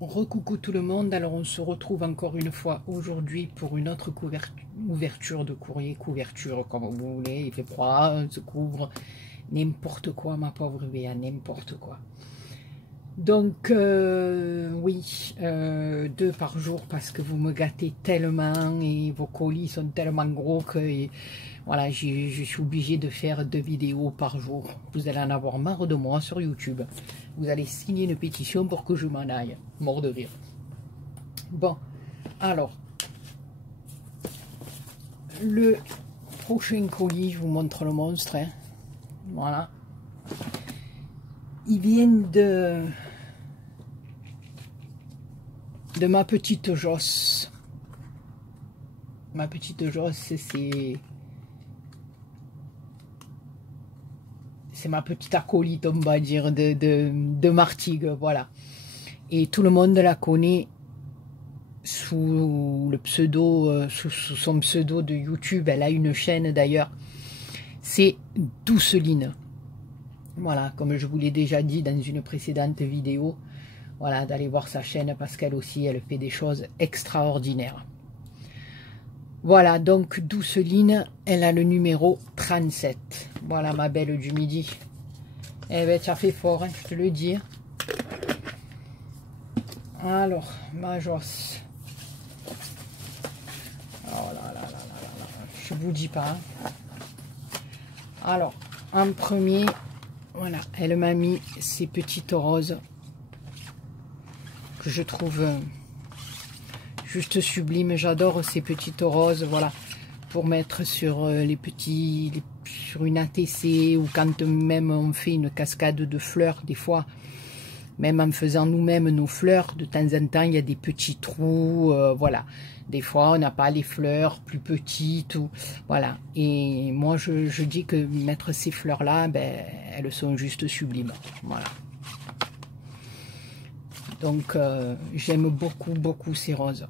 Recoucou tout le monde, alors on se retrouve encore une fois aujourd'hui pour une autre ouverture de courrier, couverture comme vous voulez, il fait froid, on se couvre, n'importe quoi ma pauvre Béa, n'importe quoi. Donc oui, 2 par jour parce que vous me gâtez tellement et vos colis sont tellement gros que voilà, je suis obligée de faire 2 vidéos par jour. Vous allez en avoir marre de moi sur YouTube. Vous allez signer une pétition pour que je m'en aille. Mort de rire. Bon, alors, le prochain colis, je vous montre le monstre. Hein. Voilà. Il vient de ma petite Josse. Ma petite Josse, c'est ma petite acolyte, on va dire, de Martigues, voilà. Et tout le monde la connaît sous le pseudo, sous son pseudo de YouTube. Elle a une chaîne d'ailleurs, c'est Douceline. Voilà, comme je vous l'ai déjà dit dans une précédente vidéo, voilà, d'aller voir sa chaîne parce qu'elle aussi, elle fait des choses extraordinaires. Voilà, donc Douceline, elle a le numéro 37. Voilà ma belle du midi. Eh bien, tu as fait fort, hein, je te le dis. Alors, ma Josse. Oh là là là là là, je vous dis pas. Hein. Alors, en premier, voilà, elle m'a mis ces petites roses que je trouve juste sublimes. J'adore ces petites roses, voilà, pour mettre sur sur une ATC ou quand même on fait une cascade de fleurs, des fois. Même en faisant nous-mêmes nos fleurs, de temps en temps, il y a des petits trous, voilà. Des fois, on n'a pas les fleurs plus petites, ou, voilà. Et moi, je dis que mettre ces fleurs-là, ben, elles sont juste sublimes, voilà. Donc, j'aime beaucoup, beaucoup ces roses.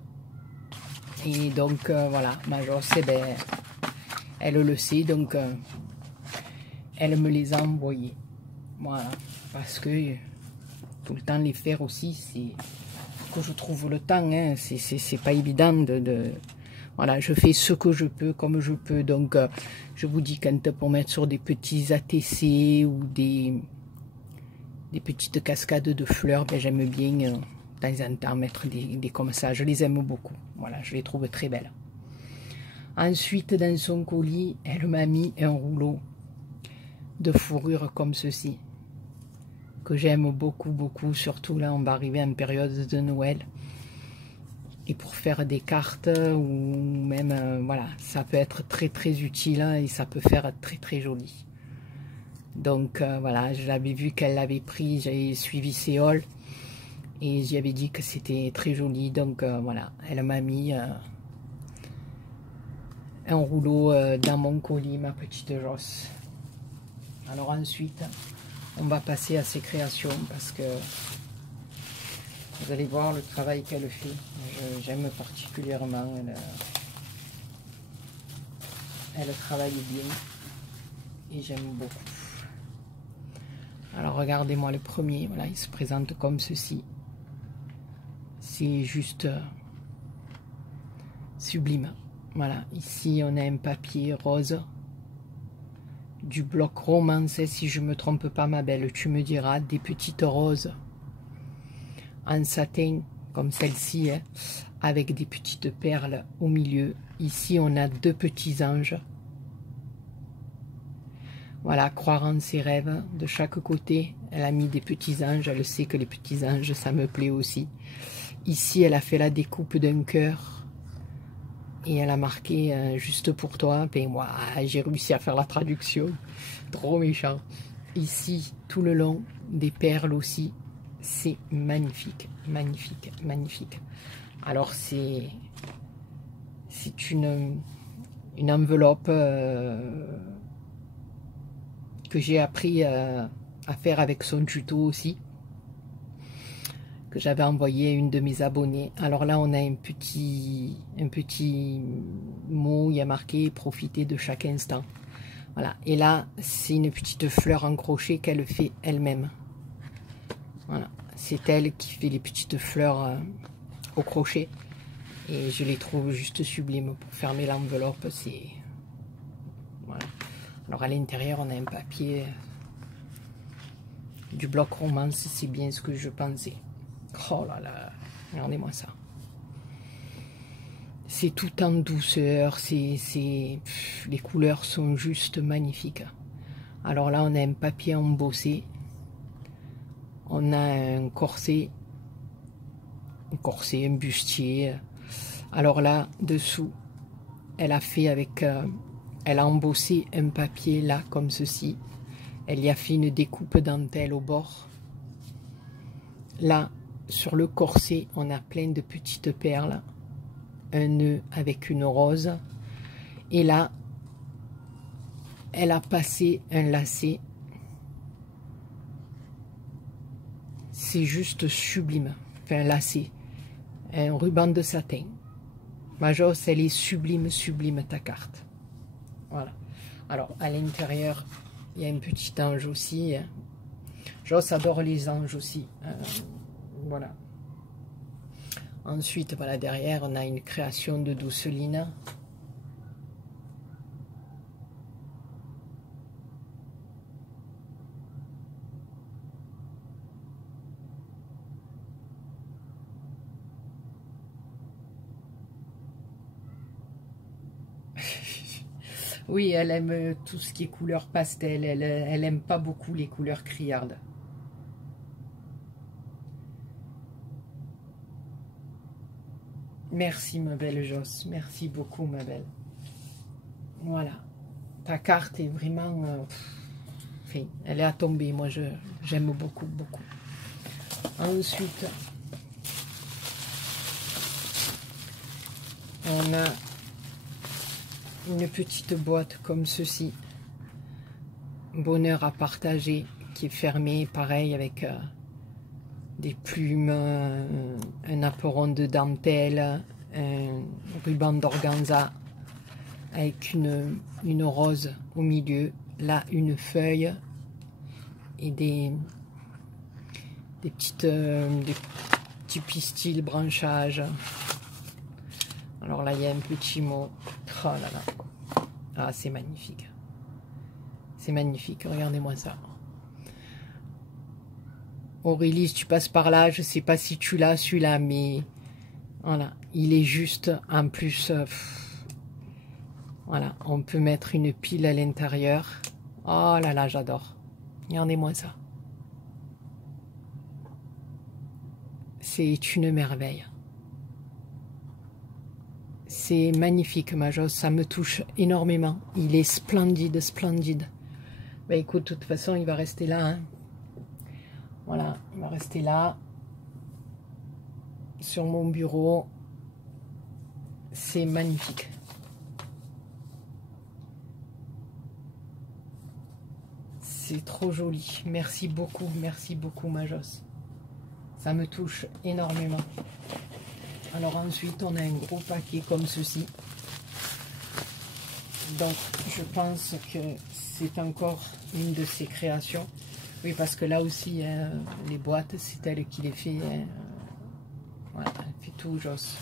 Et donc, voilà, ma Josse, ben, elle le sait, donc, elle me les a envoyés. Voilà, parce que tout le temps les faire aussi, c'est que je trouve le temps, hein, c'est pas évident voilà, je fais ce que je peux comme je peux, donc je vous dis quand pour mettre sur des petits ATC ou des petites cascades de fleurs, ben, j'aime bien de temps en temps mettre des comme ça, je les aime beaucoup, voilà, je les trouve très belles. Ensuite, dans son colis, elle m'a mis un rouleau de fourrure comme ceci, que j'aime beaucoup, beaucoup, surtout là, on va arriver en période de Noël. Et pour faire des cartes, ou même, voilà, ça peut être très, très utile, hein, et ça peut faire très, très joli. Donc, voilà, je l'avais vu qu'elle l'avait pris, j'avais suivi ses hauls, et j'y avais dit que c'était très joli, donc, voilà, elle m'a mis un rouleau dans mon colis, ma petite Josse. Alors ensuite, on va passer à ses créations parce que vous allez voir le travail qu'elle fait. J'aime particulièrement. Elle travaille bien et j'aime beaucoup. Alors regardez-moi le premier. Voilà, il se présente comme ceci. C'est juste sublime. Voilà, ici on a un papier rose. Du bloc romancé, si je ne me trompe pas ma belle, tu me diras, des petites roses en satin comme celle-ci, hein, avec des petites perles au milieu. Ici on a 2 petits anges, voilà, croire en ses rêves. De chaque côté elle a mis des petits anges, elle sait que les petits anges ça me plaît aussi. Ici elle a fait la découpe d'un cœur et elle a marqué juste pour toi. Ben moi, j'ai réussi à faire la traduction. Trop méchant. Ici, tout le long, des perles aussi. C'est magnifique, magnifique, magnifique. Alors, c'est une enveloppe que j'ai appris à faire avec son tuto aussi, que j'avais envoyé à une de mes abonnées. Alors là, on a un petit mot, il y a marqué « Profiter de chaque instant ». Voilà. Et là, c'est une petite fleur en crochet qu'elle fait elle-même. Voilà. c'est elle qui fait les petites fleurs au crochet. Et je les trouve juste sublimes pour fermer l'enveloppe. C'est voilà. Alors à l'intérieur, on a un papier du bloc romance. C'est bien ce que je pensais. Oh là là, regardez-moi ça. C'est tout en douceur. Les couleurs sont juste magnifiques. Alors là, on a un papier embossé. On a un corset, un bustier. Alors là, dessous, elle a fait avec, elle a embossé un papier là, comme ceci. Elle y a fait une découpe dentelle au bord. Là, sur le corset, on a plein de petites perles. Un nœud avec une rose. Et là, elle a passé un lacet. C'est juste sublime. Enfin, un lacet. Un ruban de satin. Ma Joss, elle est sublime, sublime ta carte. Voilà. Alors, à l'intérieur, il y a un petit ange aussi. Joss adore les anges aussi. Voilà. Ensuite, voilà, derrière, on a une création de Douceline. Oui, elle aime tout ce qui est couleur pastel. Elle aime pas beaucoup les couleurs criardes. Merci ma belle Joss. Merci beaucoup ma belle. Voilà. Ta carte est vraiment... enfin, elle est à tomber. Moi, j'aime beaucoup, beaucoup. Ensuite, on a une petite boîte comme ceci. Bonheur à partager, qui est fermée, pareil, avec des plumes, un apperon de dentelle, un ruban d'organza, avec une rose au milieu, là une feuille, et des petits pistils, branchages. Alors là, il y a un petit mot. Oh là là. Ah, c'est magnifique. C'est magnifique. Regardez-moi ça. Aurélie, si tu passes par là, je ne sais pas si tu l'as, celui-là, mais voilà. Il est juste, en plus, voilà. On peut mettre une pile à l'intérieur. Oh là là, j'adore. Regardez-moi ça. C'est une merveille. C'est magnifique, ma Joss, ça me touche énormément. Il est splendide, splendide. Bah écoute, de toute façon, il va rester là. Hein. Voilà, il va rester là. Sur mon bureau. C'est magnifique. C'est trop joli. Merci beaucoup, ma Joss. Ça me touche énormément. Alors ensuite, on a un gros paquet comme ceci. Donc, je pense que c'est encore une de ses créations. Oui, parce que là aussi, les boîtes, c'est elle qui les fait. Voilà, elle fait tout, Joss.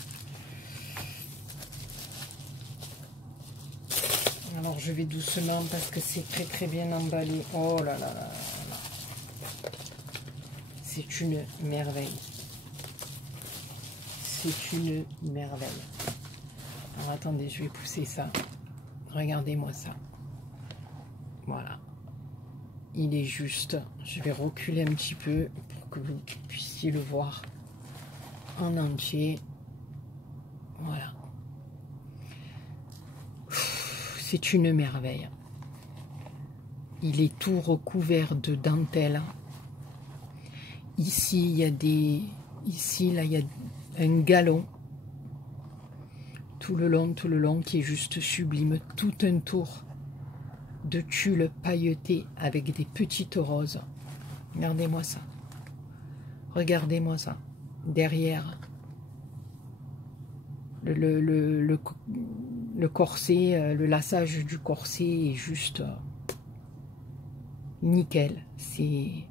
Alors, je vais doucement parce que c'est très, très bien emballé. Oh là là là là. C'est une merveille. C'est une merveille. Alors attendez, je vais pousser ça. Regardez-moi ça. Voilà. Il est juste. Je vais reculer un petit peu pour que vous puissiez le voir en entier. Voilà. C'est une merveille. Il est tout recouvert de dentelle. Ici, il y a des... Ici, là, il y a un galon tout le long qui est juste sublime, tout un tour de tulle pailletée avec des petites roses. Regardez-moi ça, regardez-moi ça. Derrière le corset, le laçage du corset est juste nickel. C'est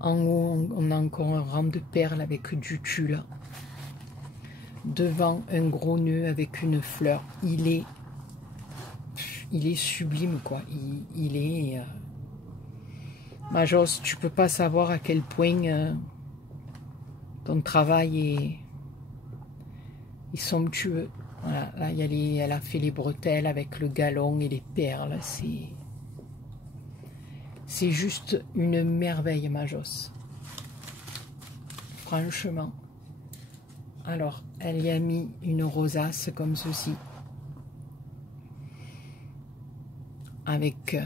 En haut, on a encore un rang de perles avec du tulle. Devant, un gros nœud avec une fleur. Il est sublime, quoi. Il est... Majos, tu peux pas savoir à quel point ton travail est somptueux. Voilà, là, elle a fait les bretelles avec le galon et les perles. C'est juste une merveille, Majos. Franchement. Alors, elle y a mis une rosace comme ceci. Avec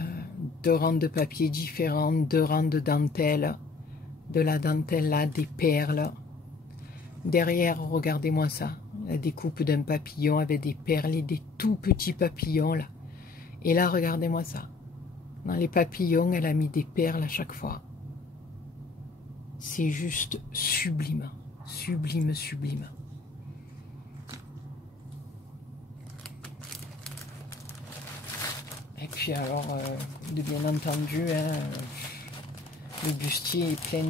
2 rangs de papier différents, 2 rangs de dentelle. De la dentelle là, des perles. Derrière, regardez-moi ça. La découpe d'un papillon avec des perles et des tout petits papillons là. Et là, regardez-moi ça. Dans les papillons, elle a mis des perles à chaque fois. C'est juste sublime. Sublime, sublime. Et puis alors, de bien entendu, hein, le bustier est plein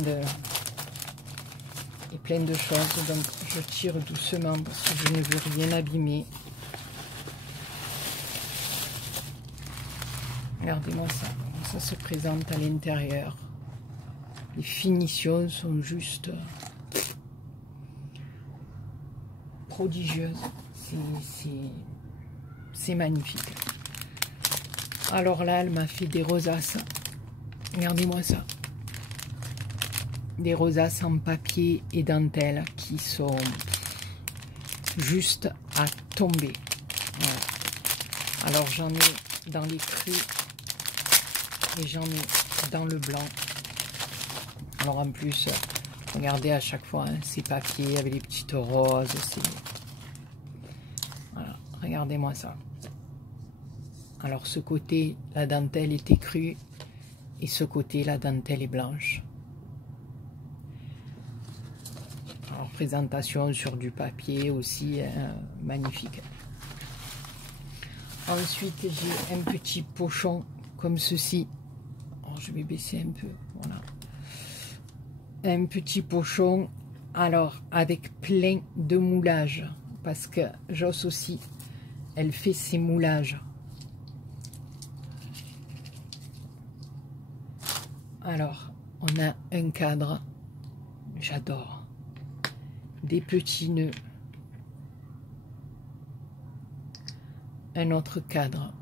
de choses. Donc je tire doucement parce que je ne veux rien abîmer. Regardez-moi ça. Ça se présente à l'intérieur. Les finitions sont juste prodigieuses. C'est magnifique. Alors là, elle m'a fait des rosaces. Regardez-moi ça. Des rosaces en papier et dentelle qui sont juste à tomber. Voilà. Alors j'en ai dans les crus et j'en ai dans le blanc. Alors en plus, regardez à chaque fois hein, ces papiers avec les petites roses. Voilà, regardez-moi ça. Alors ce côté, la dentelle est écrue et ce côté, la dentelle est blanche. Alors présentation sur du papier aussi, magnifique. Ensuite, j'ai un petit pochon comme ceci. Alors, je vais baisser un peu, voilà. Un petit pochon, alors avec plein de moulages, parce que Joss aussi, elle fait ses moulages. Alors, on a un cadre, j'adore, des petits nœuds, un autre cadre,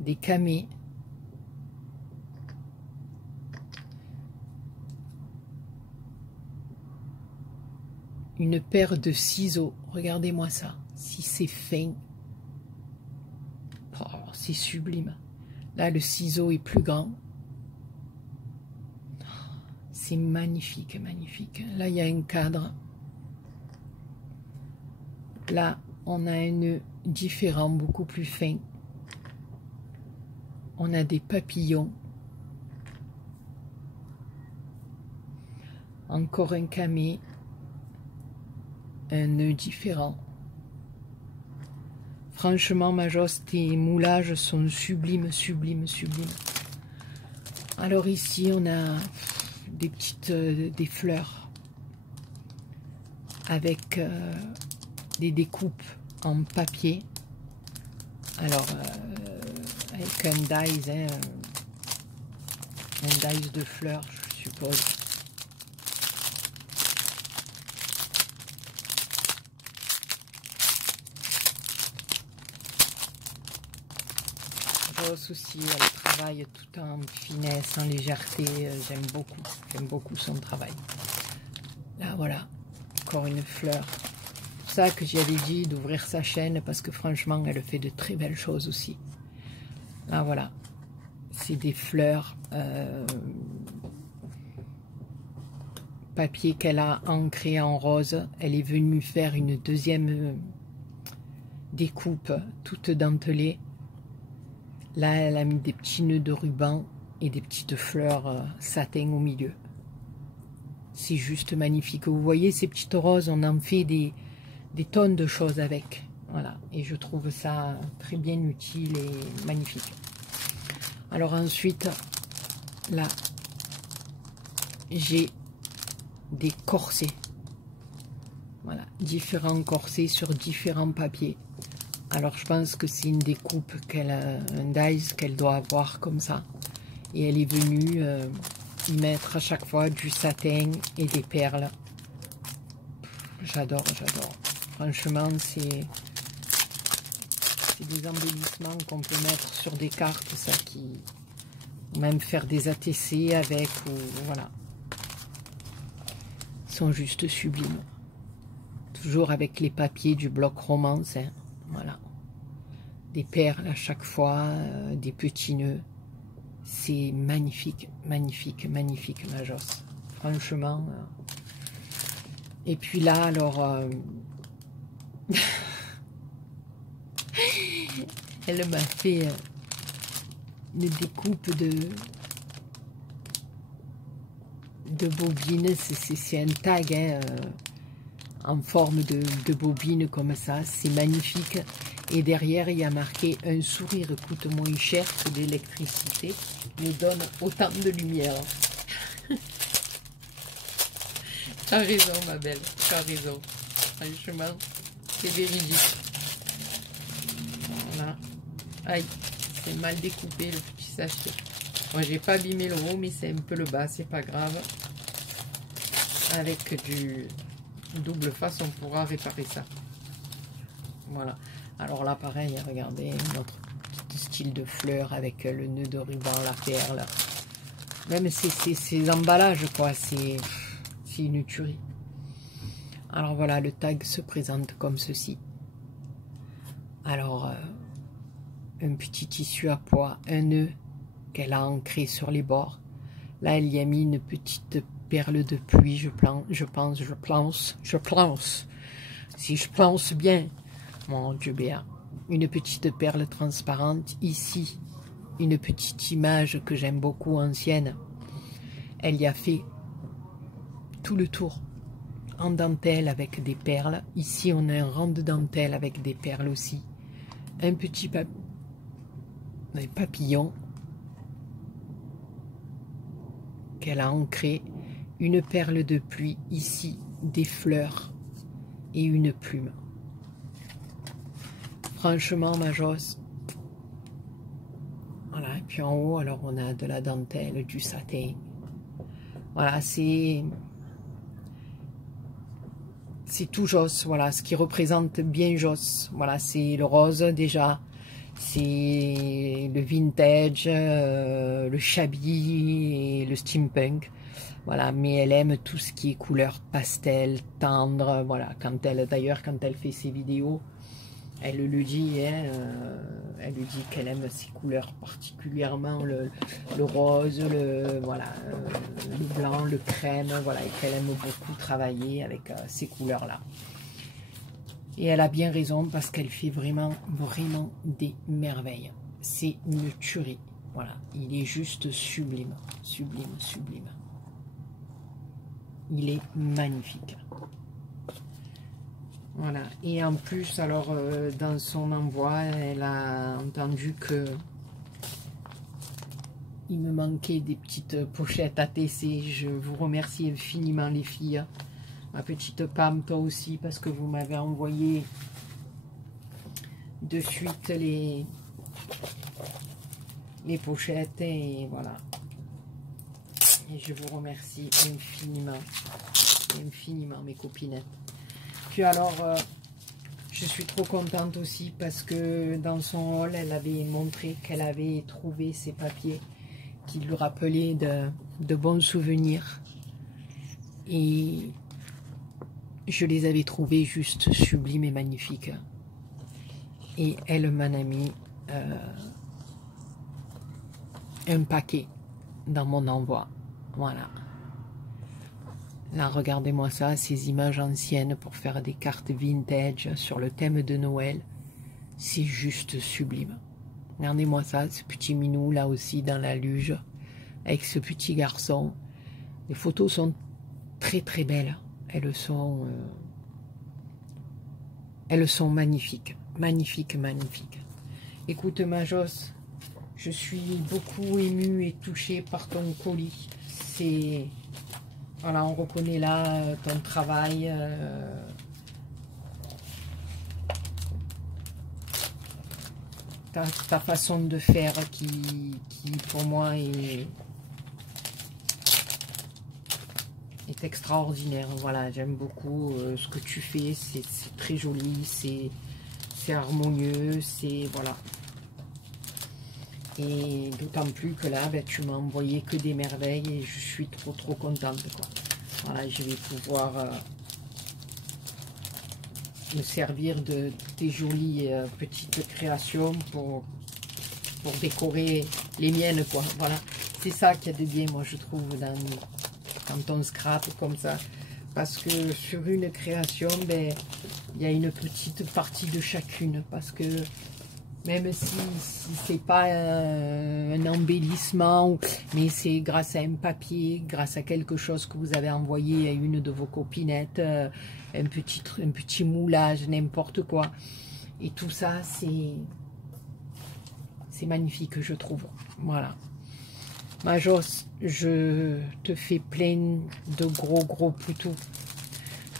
des camés, une paire de ciseaux, regardez-moi ça, si c'est fin, oh, c'est sublime. Là, le ciseau est plus grand. C'est magnifique, magnifique. Là, il y a un cadre. Là, on a un nœud différent, beaucoup plus fin. On a des papillons. Encore un camé. Un nœud différent. Franchement, Majos, tes moulages sont sublimes, sublimes, sublimes. Alors ici, on a des petites des fleurs avec des découpes en papier. Alors, avec un dies, hein, un dies de fleurs, je suppose. Aussi, elle travaille tout en finesse, en légèreté, j'aime beaucoup son travail. Là voilà, encore une fleur. C'est pour ça que j'avais dit d'ouvrir sa chaîne, parce que franchement elle fait de très belles choses aussi. Là voilà, c'est des fleurs papier qu'elle a ancré en rose. Elle est venue faire une deuxième découpe toute dentelée. Là, elle a mis des petits nœuds de ruban et des petites fleurs satin au milieu. C'est juste magnifique. Vous voyez, ces petites roses, on en fait des tonnes de choses avec. Voilà. Et je trouve ça très bien utile et magnifique. Alors ensuite, là, j'ai des corsets. Voilà, différents corsets sur différents papiers. Alors je pense que c'est une découpe un dies qu'elle doit avoir comme ça. Et elle est venue y mettre à chaque fois du satin et des perles. J'adore, j'adore. Franchement, c'est des embellissements qu'on peut mettre sur des cartes, ça qui... Même faire des ATC avec, ou voilà. Ils sont juste sublimes. Toujours avec les papiers du bloc romance, hein. Voilà. Des perles à chaque fois, des petits nœuds. C'est magnifique, magnifique, magnifique, ma Joss. Franchement. Et puis là, alors... elle m'a fait une découpe de bobine. C'est un tag, hein, en forme de bobine comme ça. C'est magnifique. Et derrière, il y a marqué « Un sourire coûte moins cher que l'électricité, mais donne autant de lumière. » T'as raison, ma belle. T'as raison. Franchement, c'est véridique. Voilà. Aïe, c'est mal découpé le petit sachet. Moi, j'ai pas abîmé le haut, mais c'est un peu le bas. C'est pas grave. Avec du double face, on pourra réparer ça. Voilà. Alors là, pareil, regardez, notre petit style de fleurs avec le nœud de ruban, la perle. Même ces emballages, quoi, c'est une tuerie. Alors voilà, le tag se présente comme ceci. Alors, un petit tissu à pois, un nœud qu'elle a ancré sur les bords. Là, elle y a mis une petite perle de pluie, je pense. Si je pense bien. Mon Dieu béat. Une petite perle transparente. Ici, une petite image que j'aime beaucoup, ancienne. Elle y a fait tout le tour en dentelle avec des perles. Ici, on a un rang de dentelle avec des perles aussi. Un petit papillon qu'elle a ancré. Une perle de pluie. Ici, des fleurs et une plume. Franchement, ma Joss. Voilà, et puis en haut, alors on a de la dentelle, du satin. Voilà, c'est tout Joss, voilà, ce qui représente bien Joss. Voilà, c'est le rose déjà, c'est le vintage, le shabby et le steampunk. Voilà, mais elle aime tout ce qui est couleur pastel, tendre. Voilà, d'ailleurs, quand elle fait ses vidéos, elle le dit, hein, elle lui dit qu'elle aime ces couleurs particulièrement, le rose, le blanc, le crème, voilà, et qu'elle aime beaucoup travailler avec ces couleurs-là. Et elle a bien raison parce qu'elle fait vraiment, vraiment des merveilles. C'est une tuerie. Voilà, il est juste sublime, sublime, sublime. Il est magnifique. Voilà, et en plus, alors, dans son envoi, elle a entendu que il me manquait des petites pochettes ATC. Je vous remercie infiniment, les filles. Ma petite Pam, toi aussi, parce que vous m'avez envoyé de suite les pochettes, et voilà. Et je vous remercie infiniment, infiniment, mes copinettes. Puis alors, je suis trop contente aussi parce que dans son hall, elle avait montré qu'elle avait trouvé ces papiers qui lui rappelaient de bons souvenirs. Et je les avais trouvés juste sublimes et magnifiques. Et elle m'en a mis un paquet dans mon envoi. Voilà. Là, regardez-moi ça, ces images anciennes pour faire des cartes vintage sur le thème de Noël. C'est juste sublime. Regardez-moi ça, ce petit minou là aussi dans la luge, avec ce petit garçon. Les photos sont très très belles. Elles sont magnifiques. Magnifiques, magnifiques. Écoute, ma Joss, je suis beaucoup émue et touchée par ton colis. voilà, on reconnaît là ton travail. Ta façon de faire qui pour moi est extraordinaire. Voilà, j'aime beaucoup ce que tu fais, c'est très joli, c'est harmonieux, c'est voilà. Et d'autant plus que là, ben, tu m'as envoyé que des merveilles et je suis trop contente, quoi. Voilà, je vais pouvoir me servir de tes jolies petites créations pour décorer les miennes, quoi. Voilà, c'est ça qu'il y a de bien, moi, je trouve, quand on scrape comme ça. Parce que sur une création, ben, il y a une petite partie de chacune. Parce que même si c'est pas un embellissement, mais c'est grâce à un papier, grâce à quelque chose que vous avez envoyé à une de vos copinettes, un petit moulage, n'importe quoi. Et tout ça, c'est magnifique, je trouve. Voilà. Majos, je te fais plein de gros poutous.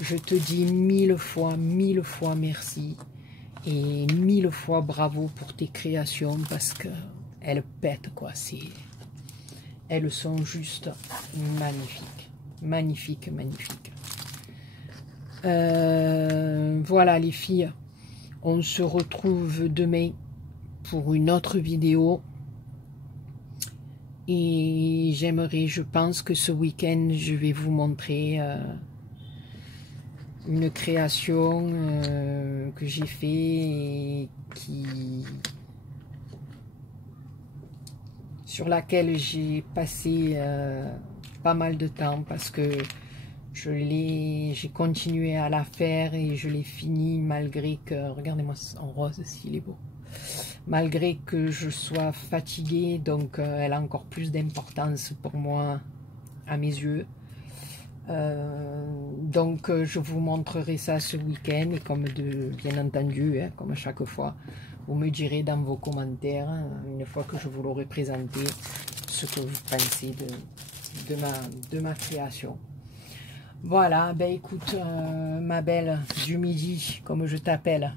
Je te dis mille fois merci. Et mille fois bravo pour tes créations parce que elles pètent, quoi. Elles sont juste magnifiques. Voilà les filles, on se retrouve demain pour une autre vidéo. Et j'aimerais, je pense que ce week-end, je vais vous montrer une création que j'ai fait et sur laquelle j'ai passé pas mal de temps parce que j'ai continué à la faire et je l'ai fini malgré que, regardez-moi en rose s'il est beau, malgré que je sois fatiguée, donc elle a encore plus d'importance pour moi à mes yeux. Donc je vous montrerai ça ce week-end et comme bien entendu, hein, comme à chaque fois, vous me direz dans vos commentaires, une fois que je vous l'aurai présenté, ce que vous pensez de ma création. Voilà, ben écoute, ma belle du midi, comme je t'appelle,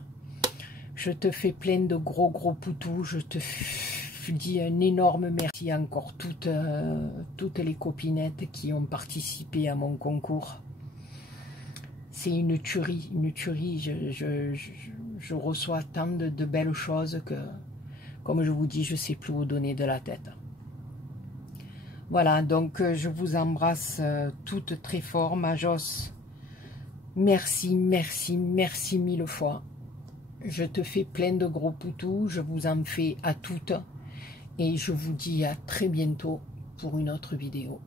je te fais plein de gros poutous, je te dis un énorme merci encore toutes les copinettes qui ont participé à mon concours. C'est une tuerie, je reçois tant de belles choses que, comme je vous dis, je ne sais plus où donner de la tête. Voilà, donc je vous embrasse toutes très fort, Majos. Merci mille fois. Je te fais plein de gros poutous, je vous en fais à toutes. Et je vous dis à très bientôt pour une autre vidéo.